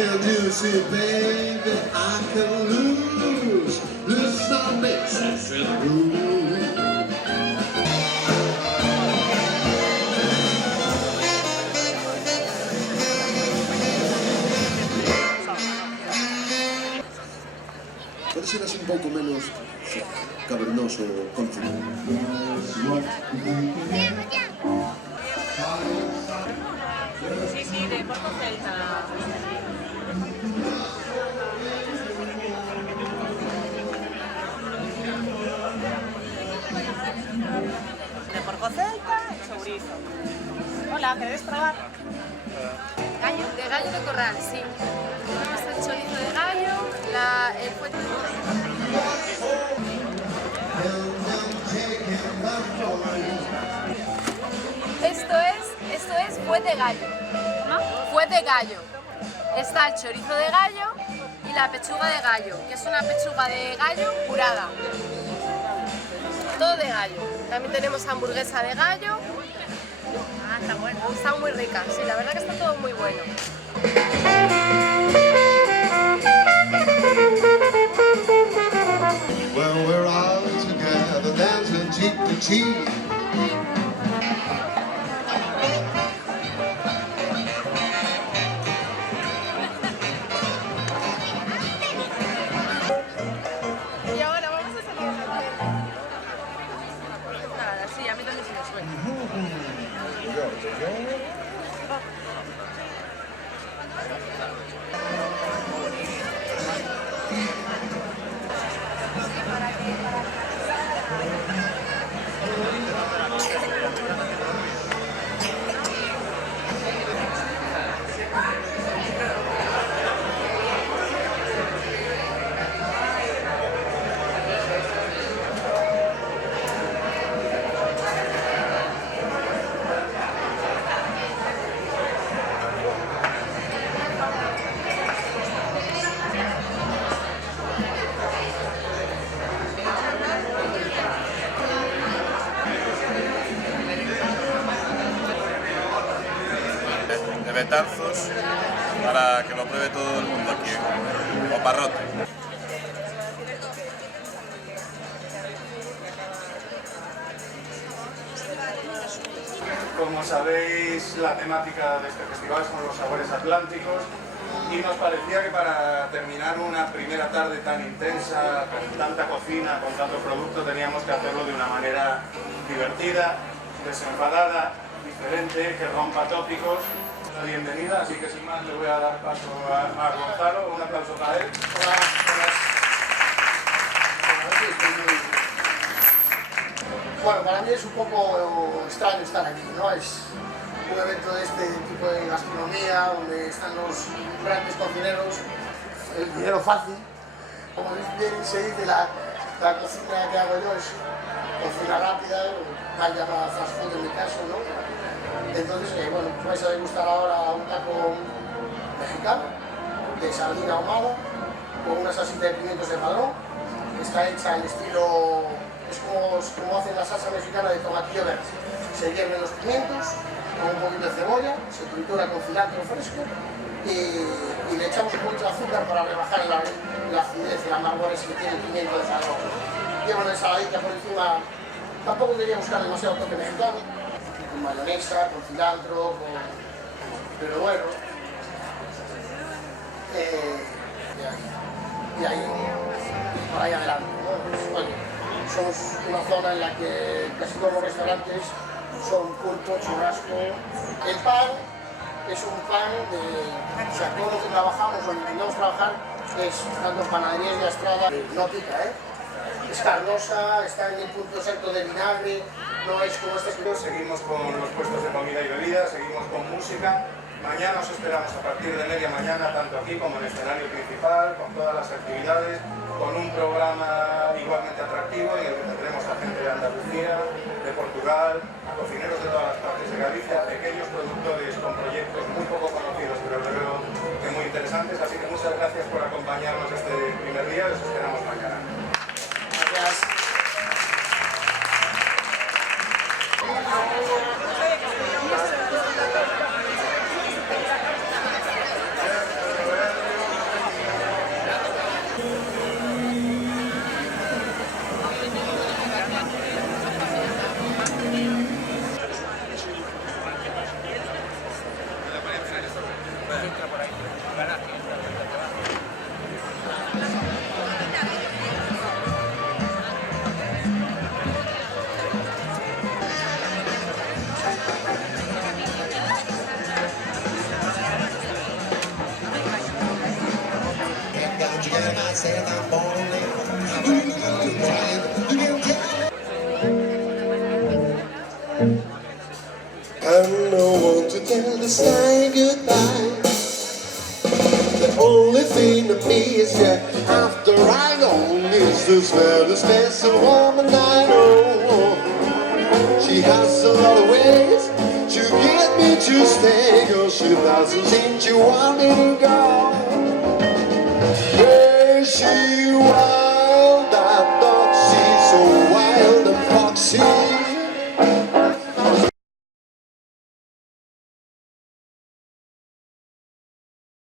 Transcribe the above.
Can you see, baby, I can lose some mixes in the room. Pode ser así un pouco menos cavernoso contigo. Sí, sí, de Porto Celta. De Porto Celta y chourizo. Hola, ¿queréis probar? Gallo, de gallo de corral, sí. Tenemos el chorizo de gallo, el fuete. Esto es fuet de gallo. ¿No? Fuet de gallo. Está el chorizo de gallo y la pechuga de gallo, que es una pechuga de gallo curada. Todo de gallo. También tenemos hamburguesa de gallo. Ah, está bueno. Está muy rica, sí, la verdad que está todo muy bueno. Well, we're all together dancing cheek to cheek. Y ahora vamos a salir a la tele. Nada, sí, a mí también se me suena. De Betanzos para que lo pruebe todo el mundo aquí en Oparrote. Como sabéis, la temática de este festival son los sabores atlánticos y nos parecía que para terminar una primera tarde tan intensa, con tanta cocina, con tanto producto, teníamos que hacerlo de una manera divertida, desenfadada, diferente, que rompa tópicos. La bienvenida, así que sin más le voy a dar paso a Gonzalo. Un aplauso para él. Hola, Bueno, para mí es un poco extraño estar aquí, ¿no? Es un evento de este tipo de gastronomía, donde están los grandes cocineros, el dinero fácil. Como bien se dice, la cocina que hago yo es cocina rápida, mal llamada fast food en mi caso, ¿no? Entonces, bueno, vais a degustar ahora un taco mexicano de sardina ahumada con una salsita de pimientos de padrón, que está hecha al estilo, es como hacen la salsa mexicana de tomatillo verde. Se hierven los pimientos con un poquito de cebolla, se tritura con cilantro fresco y le echamos mucho azúcar para rebajar la acidez y la amargores que tiene el pimiento de padrón. Lleva una ensaladita por encima, tampoco quería buscar demasiado toque mexicano, con mayonesa, con cilantro, pero bueno. Y ahí por ahí adelante, ¿no? Pues, oye, somos una zona en la que casi todos los restaurantes son pulpo, churrasco. El pan es un pan de, o sea, todo lo que trabajamos o intentamos trabajar es tanto panaderías de Astrada, no pica, es carnosa, está en el punto exacto de vinagre, no es como este que... Seguimos con los puestos de comida y bebida, seguimos con música. Mañana os esperamos a partir de media mañana, tanto aquí como en el escenario principal, con todas las actividades, con un programa igualmente atractivo en el que tendremos a gente de Andalucía, de Portugal, a cocineros de todas las partes de Galicia, pequeños productores con proyectos muy poco conocidos, pero creo que muy interesantes. Así que muchas gracias por acompañarnos este primer día, los esperamos mañana. Gracias. Don't you get myself, I'm born to live. I'm no one to tell to say goodbye. The only thing to me is that after I go is this very special woman I know. She has a lot of ways to get me to stay, 'cause she doesn't seem to want me to go. Where she was.